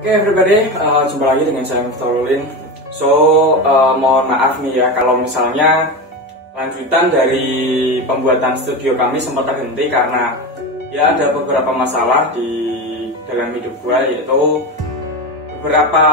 Oke everybody, jumpa lagi dengan saya Miftahulin. Mohon maaf nih ya kalau misalnya lanjutan dari pembuatan studio kami sempat terhenti karena ya ada beberapa masalah di dalam hidup gue, yaitu beberapa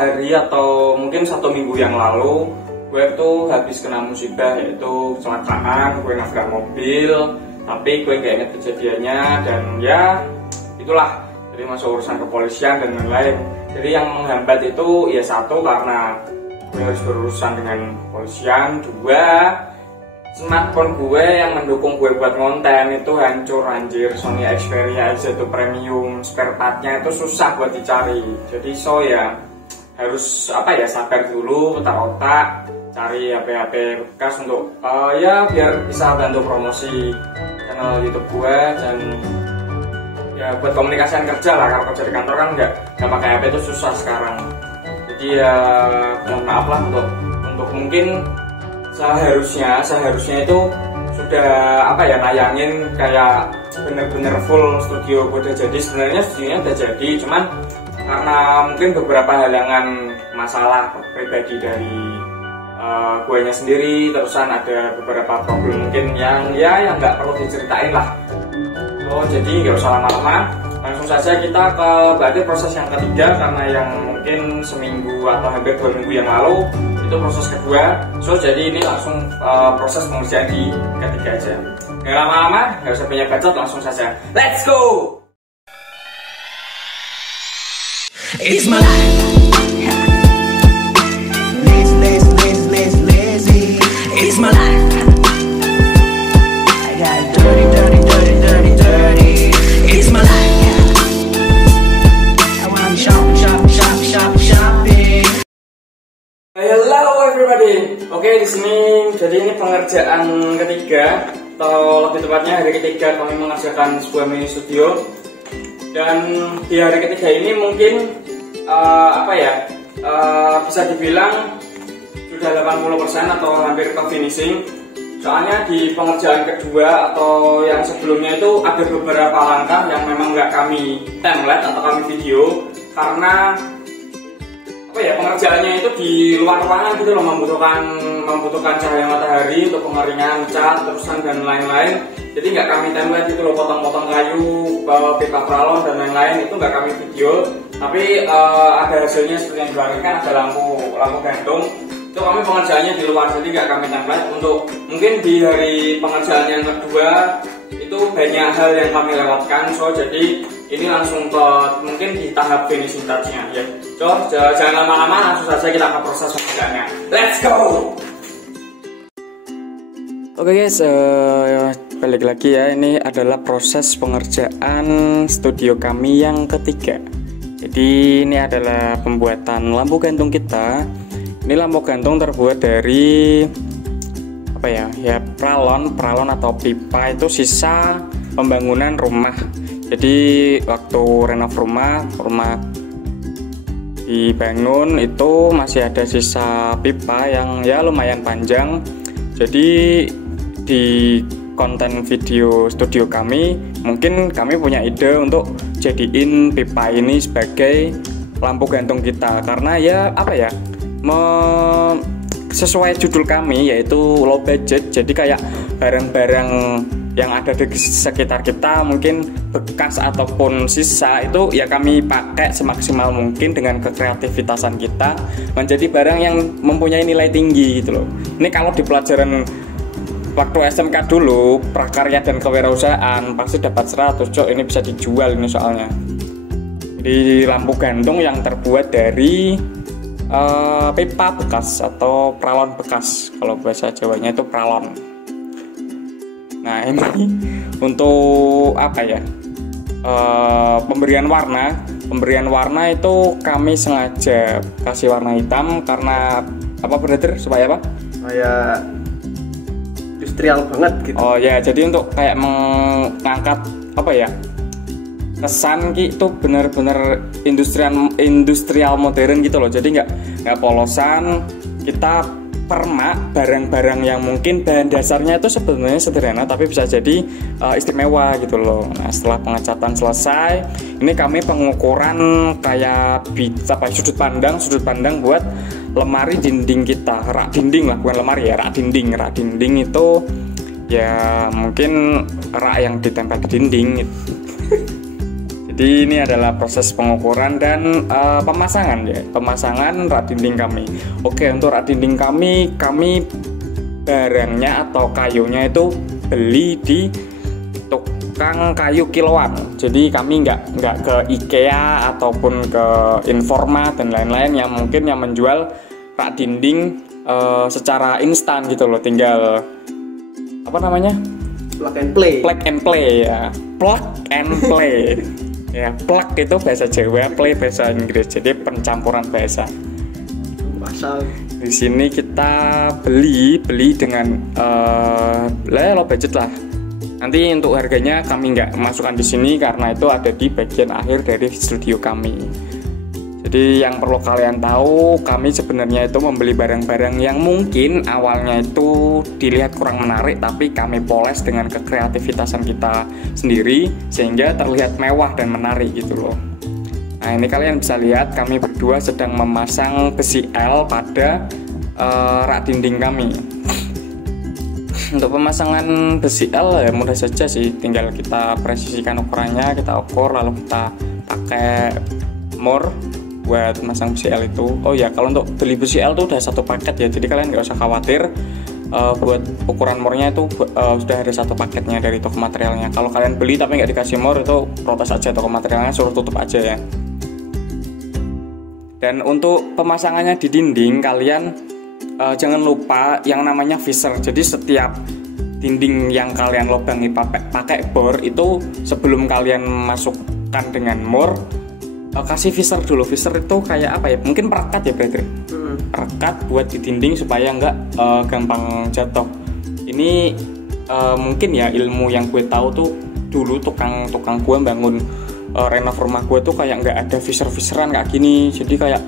hari atau mungkin 1 minggu yang lalu gue itu habis kena musibah, yaitu kecelakaan. Gue nabrak mobil, tapi gue gak ingat kejadiannya dan ya itulah, jadi masuk urusan kepolisian dan lain-lain. Jadi yang menghambat itu ya satu, karena gue harus berurusan dengan kepolisian. Dua, smartphone gue yang mendukung gue buat konten itu hancur anjir. Sony Xperia Z2 Premium, spare partnya itu susah buat dicari. Jadi ya harus sabar dulu, otak-otak cari HP-HP bekas untuk ya biar bisa bantu promosi channel YouTube gue dan ya buat komunikasian kerja lah. Kalau kerja di kantor kan nggak pakai HP itu susah sekarang. Jadi ya mohon maaf lah untuk mungkin seharusnya itu sudah nayangin kayak bener-bener full studio udah jadi. Sebenarnya studionya udah jadi, cuman karena mungkin beberapa halangan masalah pribadi dari guanya sendiri, terusan ada beberapa problem mungkin yang nggak perlu diceritain lah. Jadi nggak usah lama-lama, langsung saja kita berarti proses yang ketiga, karena yang mungkin seminggu atau hampir 2 minggu yang lalu itu proses kedua. Jadi ini langsung proses pengerjaan di ketiga aja. Nggak lama-lama, nggak usah banyak bacot, langsung saja. Let's go! It's my life. Lazy. It's my life. I got dirty. It's my life. I wanna shopping. Hello everybody. Oke, di sini jadi ini pengerjaan ketiga, atau lebih tepatnya hari ketiga kami mengerjakan sebuah mini studio. Dan di hari ketiga ini mungkin bisa dibilang sudah 80% atau hampir ke finishing. Soalnya di pengerjaan kedua atau yang sebelumnya itu ada beberapa langkah yang memang nggak kami template atau kami video, karena pengerjaannya itu di luar ruangan gitu loh, membutuhkan cahaya matahari untuk pengeringan, cat, terusan dan lain-lain. Jadi nggak kami template gitu loh, potong-potong kayu, pipa pralon dan lain-lain itu nggak kami video. Tapi ada hasilnya seperti yang dibagikan, ada lampu gantung. Itu kami pengerjaannya di luar, jadi nggak kami template. Untuk mungkin di hari pengerjaan yang kedua itu banyak hal yang kami lewatkan. Jadi ini langsung ke mungkin di tahap finishing touch-nya ya. Jangan lama-lama, langsung saja kita ke proses pengerjaannya. Let's go! Oke guys, balik lagi ya. Ini adalah proses pengerjaan studio kami yang ketiga. Jadi ini adalah pembuatan lampu gantung kita. Ini lampu gantung terbuat dari pralon atau pipa, itu sisa pembangunan rumah. Jadi waktu renov rumah dibangun itu masih ada sisa pipa yang ya lumayan panjang. Jadi di konten video studio kami mungkin kami punya ide untuk jadiin pipa ini sebagai lampu gantung kita, karena sesuai judul kami yaitu low budget. Jadi kayak barang-barang yang ada di sekitar kita mungkin bekas ataupun sisa itu ya kami pakai semaksimal mungkin dengan kekreativitasan kita menjadi barang yang mempunyai nilai tinggi gitu loh. Ini kalau di pelajaran waktu SMK dulu, prakarya dan kewirausahaan, pasti dapat 100 ini bisa dijual ini soalnya. Jadi lampu gantung yang terbuat dari pipa bekas atau pralon bekas, kalau bahasa Jawanya itu pralon. Nah ini untuk pemberian warna itu kami sengaja kasih warna hitam karena supaya industrial banget gitu. Oh ya, jadi untuk kayak mengangkat kesan itu benar-benar industrial modern gitu loh. Jadi nggak polosan, kita permak barang-barang yang mungkin bahan dasarnya itu sebenarnya sederhana tapi bisa jadi istimewa gitu loh. Nah, setelah pengecatan selesai, ini kami pengukuran kayak sudut pandang buat lemari dinding kita, rak dinding lah, bukan lemari ya, rak dinding itu ya mungkin rak yang ditempel di dinding gitu. Jadi ini adalah proses pengukuran dan pemasangan rak dinding kami. Oke, untuk rak dinding kami barangnya atau kayunya itu beli di tukang kayu kiloan. Jadi kami nggak ke IKEA ataupun ke Informa dan lain-lain yang mungkin yang menjual rak dinding secara instan gitu loh. Tinggal apa namanya? Plug and play. Plug and play ya. Plug and play. Ya, plug itu bahasa Jawa, play bahasa Inggris. Jadi pencampuran bahasa. Asal Di sini kita beli dengan low budget lah. Nanti untuk harganya kami nggak masukkan di sini karena itu ada di bagian akhir dari studio kami. Jadi yang perlu kalian tahu, kami sebenarnya itu membeli barang-barang yang mungkin awalnya itu dilihat kurang menarik, tapi kami poles dengan kekreativitasan kita sendiri sehingga terlihat mewah dan menarik gitu loh. Nah, ini kalian bisa lihat kami berdua sedang memasang besi L pada rak dinding kami. Untuk pemasangan besi L ya mudah saja sih, tinggal kita presisikan ukurannya, kita ukur lalu kita pakai mur buat masang besi L itu. Oh ya, kalau untuk beli besi L itu udah satu paket ya, jadi kalian nggak usah khawatir. Buat ukuran murnya itu sudah ada satu paketnya dari toko materialnya. Kalau kalian beli tapi nggak dikasih mur, itu protes aja toko materialnya, suruh tutup aja ya. Dan untuk pemasangannya di dinding, kalian jangan lupa yang namanya visor. Jadi setiap dinding yang kalian lobangi pakai bor itu, sebelum kalian masukkan dengan mur, kasih visor dulu. Visor itu kayak apa ya? Mungkin perekat ya, brother. Perekat buat di dinding supaya nggak gampang jatuh. Ini mungkin ya ilmu yang gue tahu tuh, dulu tukang gue bangun renov rumah gue tuh kayak nggak ada visor-visoran kayak gini. Jadi kayak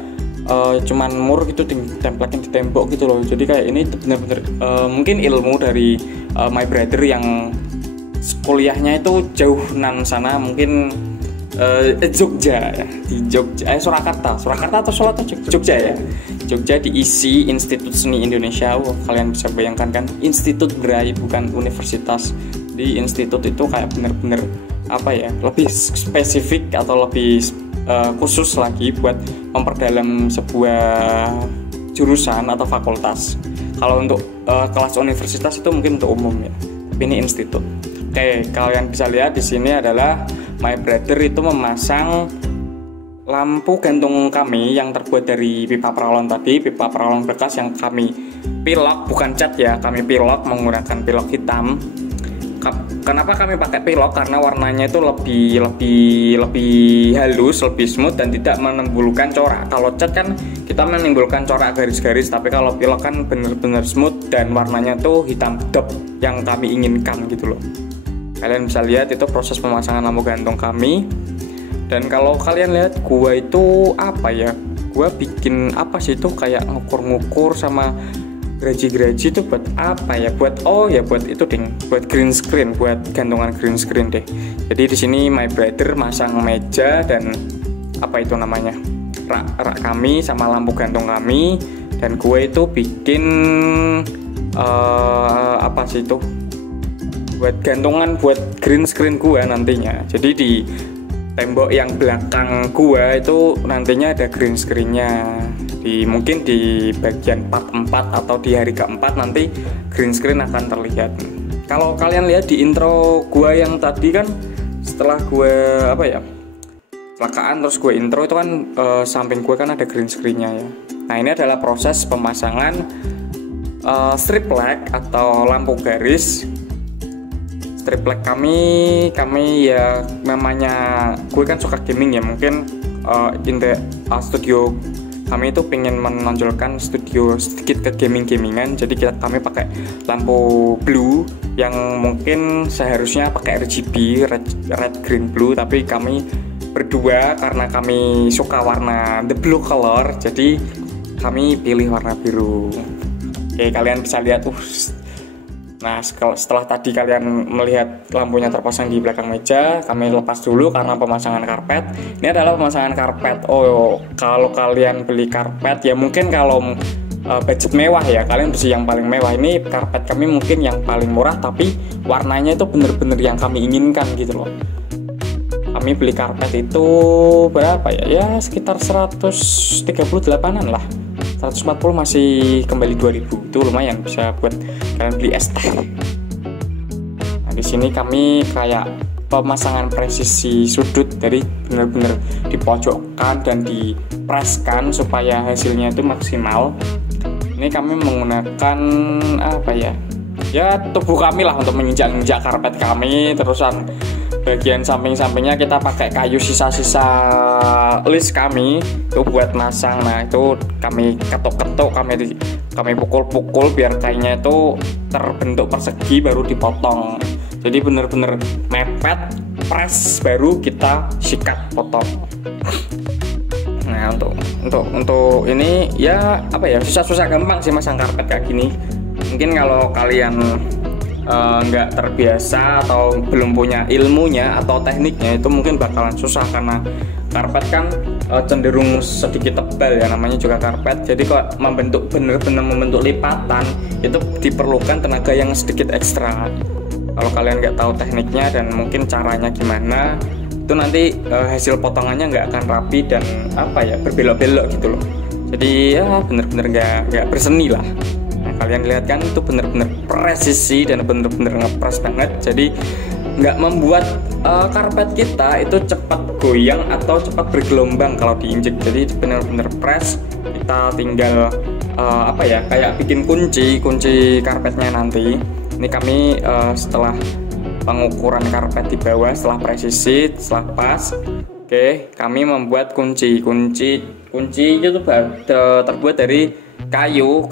cuman mur gitu tempelin di tembok gitu loh. Jadi kayak ini bener-bener mungkin ilmu dari my brother yang kuliahnya itu jauh nan sana, mungkin Jogja ya, di Jogja, Surakarta atau Solo atau Jogja ya, Jogja di ISI, Institut Seni Indonesia. Kalian bisa bayangkan kan, institut berai bukan universitas. Di institut itu kayak bener-bener apa ya, lebih spesifik atau lebih khusus lagi buat memperdalam sebuah jurusan atau fakultas. Kalau untuk kelas universitas itu mungkin untuk umum ya, tapi ini institut. Oke, kalian bisa lihat di sini adalah my brother itu memasang lampu gantung kami yang terbuat dari pipa peralon tadi, pipa peralon bekas yang kami pilok, bukan cat ya, kami pilok menggunakan pilok hitam. Kenapa kami pakai pilok? Karena warnanya itu lebih halus, lebih smooth dan tidak menimbulkan corak. Kalau cat kan kita menimbulkan corak garis-garis, tapi kalau pilok kan benar-benar smooth dan warnanya tuh hitam dop yang kami inginkan gitu loh. Kalian bisa lihat itu proses pemasangan lampu gantung kami. Dan kalau kalian lihat gua itu apa ya, gua bikin apa sih itu, kayak ngukur-ngukur sama geraji-geraji itu buat apa ya, buat itu ding, buat green screen, buat gantungan green screen deh. Jadi di sini my brother masang meja dan apa itu namanya, rak kami sama lampu gantung kami, dan gue itu bikin apa sih itu, buat gantungan buat green screen gua nantinya. Jadi di tembok yang belakang gua itu nantinya ada green screen-nya. Mungkin di bagian part 4 atau di hari keempat nanti green screen akan terlihat. Kalau kalian lihat di intro gua yang tadi kan, setelah gue kecelakaan terus gue intro itu kan samping gue kan ada green screen-nya ya. Nah, ini adalah proses pemasangan strip light atau lampu garis. Strip light kami ya, namanya gue kan suka gaming ya, mungkin studio kami itu pengen menonjolkan studio sedikit ke gamingan, jadi kami pakai lampu blue yang mungkin seharusnya pakai RGB, red green blue, tapi kami berdua karena kami suka warna the blue color, jadi kami pilih warna biru. Oke, kalian bisa lihat nah setelah tadi kalian melihat lampunya terpasang di belakang meja, kami lepas dulu karena pemasangan karpet. Ini adalah pemasangan karpet. Oh, kalau kalian beli karpet ya mungkin kalau budget mewah ya, kalian beli yang paling mewah. Ini karpet kami mungkin yang paling murah, tapi warnanya itu bener-bener yang kami inginkan gitu loh. Kami beli karpet itu berapa ya? Ya sekitar 138-an lah. 140 masih kembali 2000. Itu lumayan, bisa buat kalian beli es teh. Nah, di sini kami kayak pemasangan presisi sudut, dari benar-benar dipojokkan dan dipreskan supaya hasilnya itu maksimal. Ini kami menggunakan apa ya? Ya tubuh kami lah untuk menginjak-injak karpet kami. Terusan bagian samping-sampingnya kita pakai kayu sisa-sisa list kami itu buat masang. Nah itu kami ketuk-ketuk, kami pukul-pukul biar kayunya itu terbentuk persegi, baru dipotong. Jadi bener-bener mepet, press, baru kita sikat potong. Nah untuk ini ya apa ya, susah-susah gampang sih masang karpet kayak gini. Mungkin kalau kalian nggak terbiasa atau belum punya ilmunya atau tekniknya, itu mungkin bakalan susah karena karpet kan cenderung sedikit tebal ya, namanya juga karpet. Jadi kok bener-bener membentuk lipatan itu diperlukan tenaga yang sedikit ekstra. Kalau kalian nggak tahu tekniknya dan mungkin caranya gimana, itu nanti hasil potongannya nggak akan rapi dan apa ya, berbelok-belok gitu loh. Jadi ya bener-bener nggak berseni lah. Kalian lihat kan itu bener-bener presisi dan bener-bener ngepres banget. Jadi nggak membuat karpet kita itu cepat goyang atau cepat bergelombang kalau diinjek. Jadi bener-bener press. Kita tinggal apa ya, kayak bikin kunci karpetnya nanti. Ini kami setelah pengukuran karpet di bawah, setelah presisi, setelah pas, oke, kami membuat kunci itu terbuat dari kayu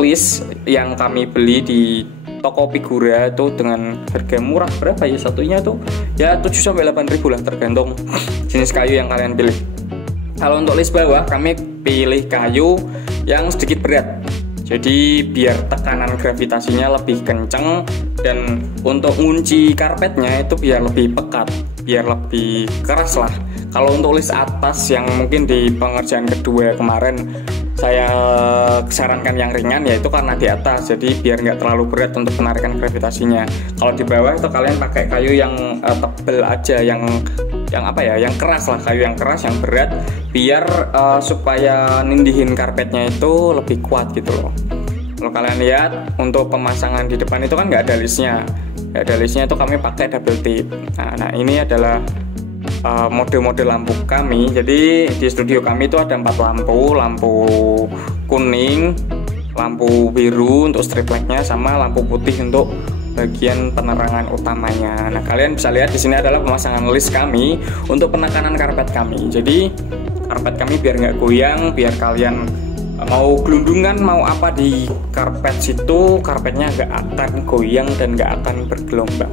list yang kami beli di toko Figura itu dengan harga murah. Berapa ya satunya tuh? Ya 7-8 ribu lah, tergantung jenis kayu yang kalian pilih. Kalau untuk list bawah kami pilih kayu yang sedikit berat, jadi biar tekanan gravitasinya lebih kenceng, dan untuk ngunci karpetnya itu biar lebih pekat, biar lebih keras lah. Kalau untuk list atas yang mungkin di pengerjaan kedua kemarin saya sarankan yang ringan, yaitu karena di atas, jadi biar nggak terlalu berat untuk penarikan gravitasinya. Kalau di bawah itu kalian pakai kayu yang tebel aja, yang apa ya, yang keras lah, kayu yang keras, yang berat, biar supaya nindihin karpetnya itu lebih kuat gitu loh. Kalau kalian lihat untuk pemasangan di depan itu kan nggak ada listnya, itu kami pakai double tip. Nah ini adalah mode-mode lampu kami. Jadi di studio kami itu ada 4 lampu kuning, lampu biru untuk strip lightnya, sama lampu putih untuk bagian penerangan utamanya. Nah kalian bisa lihat di sini adalah pemasangan list kami untuk penekanan karpet kami. Jadi karpet kami biar nggak goyang, biar kalian mau gelundungan mau apa di karpet situ, karpetnya nggak akan goyang dan nggak akan bergelombang.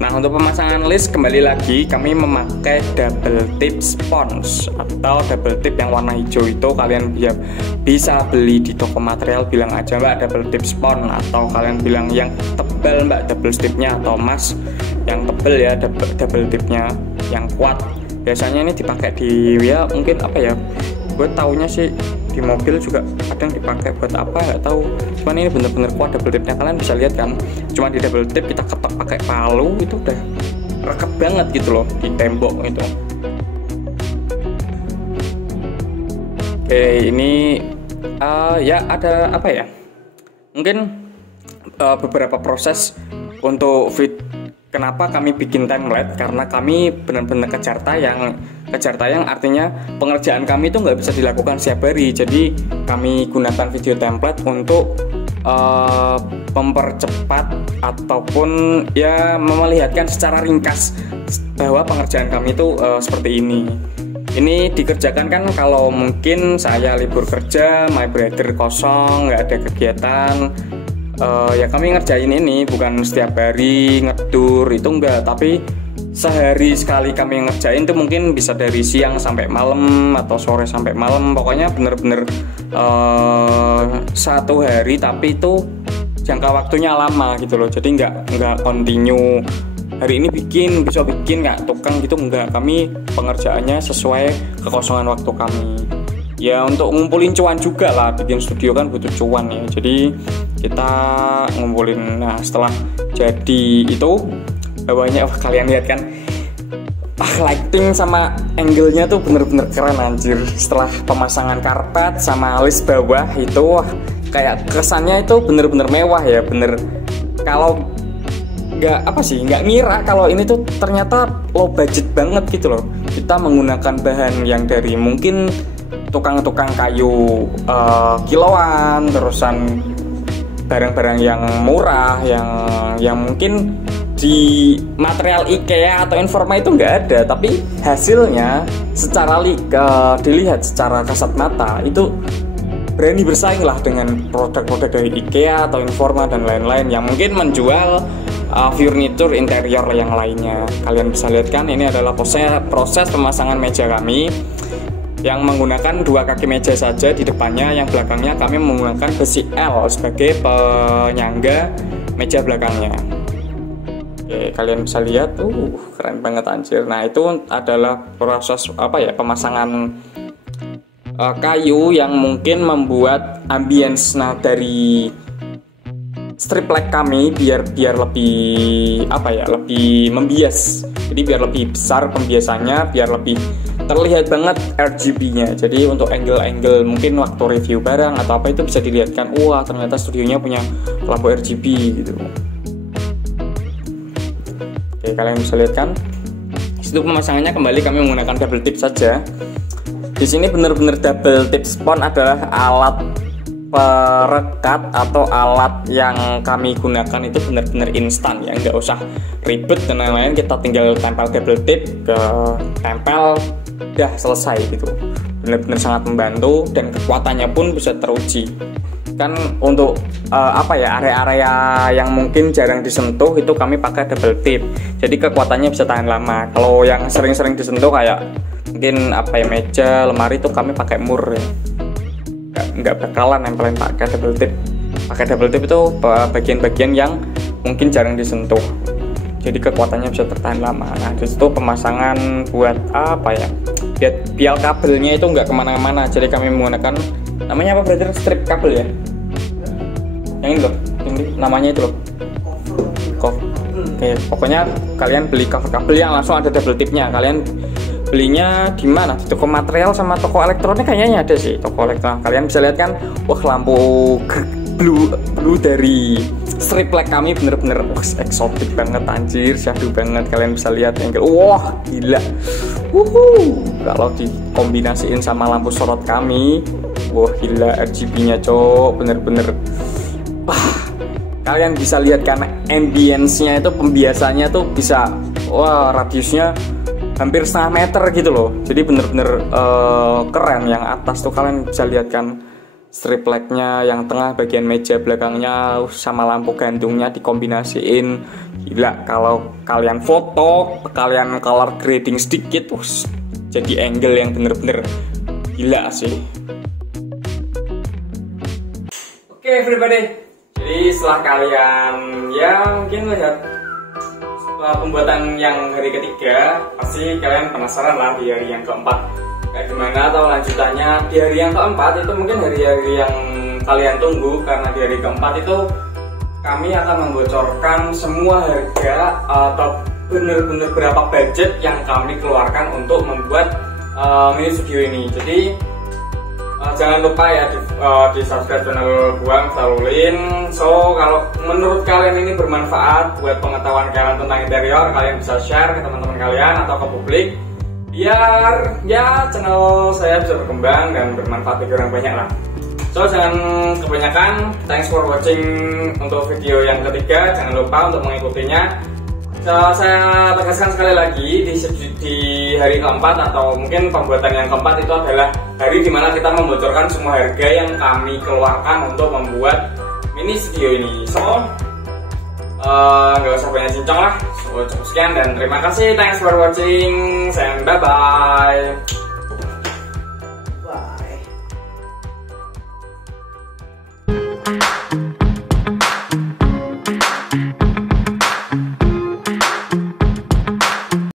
Nah untuk pemasangan list kembali lagi kami memakai double tip sponge atau double tip yang warna hijau itu. Kalian bisa beli di toko material, bilang aja mbak double tip sponge, atau kalian bilang yang tebal mbak double tipnya, atau mas yang tebal ya double tipnya yang kuat. Biasanya ini dipakai di ya mungkin apa ya, gue taunya sih di mobil juga kadang dipakai buat apa nggak tahu, cuman ini bener-bener kuat double tipnya. Kalian bisa lihat kan, cuma di double tip kita ketok pakai palu itu udah rekep banget gitu loh di tembok itu. Oke, ini ya ada apa ya, mungkin beberapa proses untuk kenapa kami bikin template, karena kami benar-benar kejar tayang artinya pengerjaan kami itu nggak bisa dilakukan setiap hari. Jadi kami gunakan video template untuk mempercepat ataupun ya memelihatkan secara ringkas bahwa pengerjaan kami itu seperti ini. Ini dikerjakan kan kalau mungkin saya libur kerja, my brother kosong, nggak ada kegiatan, ya kami ngerjain ini bukan setiap hari ngedur, itu enggak, tapi sehari sekali kami ngerjain tuh mungkin bisa dari siang sampai malam atau sore sampai malam, pokoknya bener-bener 1 hari, tapi itu jangka waktunya lama gitu loh. Jadi nggak continue hari ini bikin besok bikin, nggak tukang gitu, nggak. Kami pengerjaannya sesuai kekosongan waktu kami. Ya untuk ngumpulin cuan juga lah, bikin studio kan butuh cuan ya. Jadi kita ngumpulin. Nah setelah jadi itu bawahnya, kalian lihat kan, lighting sama angle-nya tuh bener-bener keren anjir. Setelah pemasangan karpet sama alis bawah itu, kayak kesannya itu bener-bener mewah ya, bener. Kalau nggak ngira kalau ini tuh ternyata low budget banget gitu loh. Kita menggunakan bahan yang dari mungkin tukang-tukang kayu kiloan, terusan barang-barang yang murah, yang mungkin di material IKEA atau Informa itu nggak ada, tapi hasilnya secara dilihat secara kasat mata itu berani bersaing lah dengan produk-produk dari IKEA atau Informa dan lain-lain yang mungkin menjual furniture interior yang lainnya. Kalian bisa lihat kan, ini adalah proses pemasangan meja kami yang menggunakan 2 kaki meja saja di depannya, yang belakangnya kami menggunakan besi L sebagai penyangga meja belakangnya. Oke, kalian bisa lihat, keren banget anjir. Nah itu adalah proses pemasangan kayu yang mungkin membuat ambience dari strip light kami biar lebih lebih membias. Jadi biar lebih besar pembiasannya, biar lebih terlihat banget RGB-nya. Jadi untuk angle-angle mungkin waktu review barang atau apa itu bisa dilihatkan, wah ternyata studionya punya lampu RGB gitu. Oke, kalian bisa lihat kan. Itu pemasangannya kembali kami menggunakan double tip saja. Di sini benar-benar double tip spon adalah alat perekat atau alat yang kami gunakan itu benar-benar instan ya, nggak usah ribet dan lain-lain. Kita tinggal tempel double tip ke tempel, udah selesai gitu. Benar-benar sangat membantu dan kekuatannya pun bisa teruji. Kan untuk area-area yang mungkin jarang disentuh itu kami pakai double tip, jadi kekuatannya bisa tahan lama. Kalau yang sering-sering disentuh kayak mungkin meja, lemari itu kami pakai mur ya, nggak bakalan nempelin pakai double tip. Pakai double tip itu bagian-bagian yang mungkin jarang disentuh, jadi kekuatannya bisa tertahan lama. Nah disitu pemasangan buat biar kabelnya itu nggak kemana-mana, jadi kami menggunakan namanya apa berarti strip kabel ya, yang ini loh, ini namanya itu loh, cover. Oke, pokoknya kalian beli cover kabel yang langsung ada double tipnya. Kalian belinya di mana? Di toko material sama toko elektronik kayaknya ada sih, toko elektronik. Kalian bisa lihat kan, wah lampu blue dari strip light kami bener-bener eksotik banget anjir, syahdu banget. Kalian bisa lihat angle, wah gila. Kalau dikombinasiin sama lampu sorot kami, wah gila RGB-nya cok, bener-bener. Wah, kalian bisa lihat kan ambience-nya itu, pembiasannya tuh bisa, radiusnya hampir 1/2 meter gitu loh. Jadi bener-bener keren. Yang atas tuh kalian bisa lihat kan strip light-nya, yang tengah bagian meja belakangnya sama lampu gantungnya dikombinasiin. Gila, kalau kalian foto, kalian color grading sedikit, jadi angle yang bener-bener gila sih. Oke everybody, jadi setelah kalian mungkin lihat pembuatan yang hari ketiga, pasti kalian penasaran lah di hari yang keempat kayak gimana atau lanjutannya. Di hari yang keempat itu mungkin hari-hari yang kalian tunggu, karena di hari keempat itu kami akan membocorkan semua harga atau bener-bener berapa budget yang kami keluarkan untuk membuat mini studio ini. Jadi jangan lupa ya di subscribe channel gua Miftahul. So kalau menurut kalian ini bermanfaat buat pengetahuan kalian tentang interior, kalian bisa share ke teman-teman kalian atau ke publik, biar channel saya bisa berkembang dan bermanfaat bagi orang banyak lah. So jangan kebanyakan. Thanks for watching untuk video yang ketiga. Jangan lupa untuk mengikutinya. Saya tegaskan sekali lagi, di hari keempat atau mungkin pembuatan yang keempat itu adalah hari dimana kita membocorkan semua harga yang kami keluarkan untuk membuat mini studio ini. So nggak usah banyak cincong lah. So, cukup sekian dan terima kasih, thanks for watching, and bye bye.